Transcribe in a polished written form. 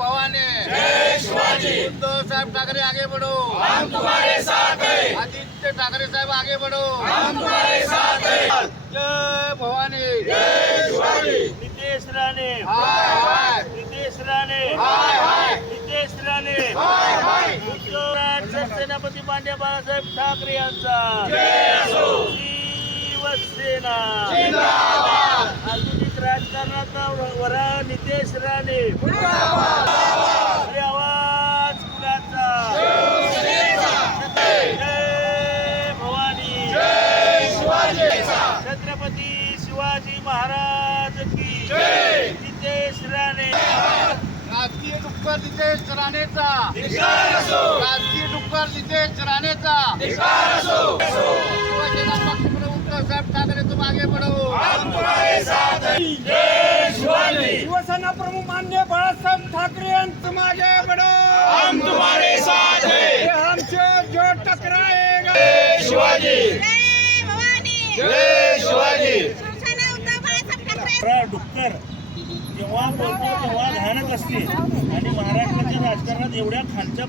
भवानी, उद्धव साहब ठाकरे आगे बढ़ो, आदित्य ठाकरे साहब आगे बढ़ो, जय भवानी, नितेश राणे, नितेश राणे, नितेश राणे, सेनापती मान्य बाळासाहेब ठाकरे यांचा शिवसेना आधुनिक राजकारणाचा वरा नितेश राणे, आवाज कुणाचा, जय भवानी, छत्रपती शिवाजी महाराज की नितेश राणे, राजकीय डुक्कर नितेश राणेचा, राजकीय डुक्कर नितेश राणेचा, शिवसेना पक्षप्रमुख उद्धव साहेब ठाकरे तुम आगे बढ़ो, शिवसेना प्रमुख मान्य बाळासाहेब ठाकरे तुम आगे बढ़ो, हम तुम्हारे साथ हैं, हमसे जो टकराएगा शिवाजी, जय भवानी, जय शिवाजी. शिवसेना उद्धव बाळासाहेब ठाकरे. डुक्कर जेव्हा बोलतो तेव्हा लहानच असते आणि महाराष्ट्राच्या राजकारणात एवढ्या खालच्या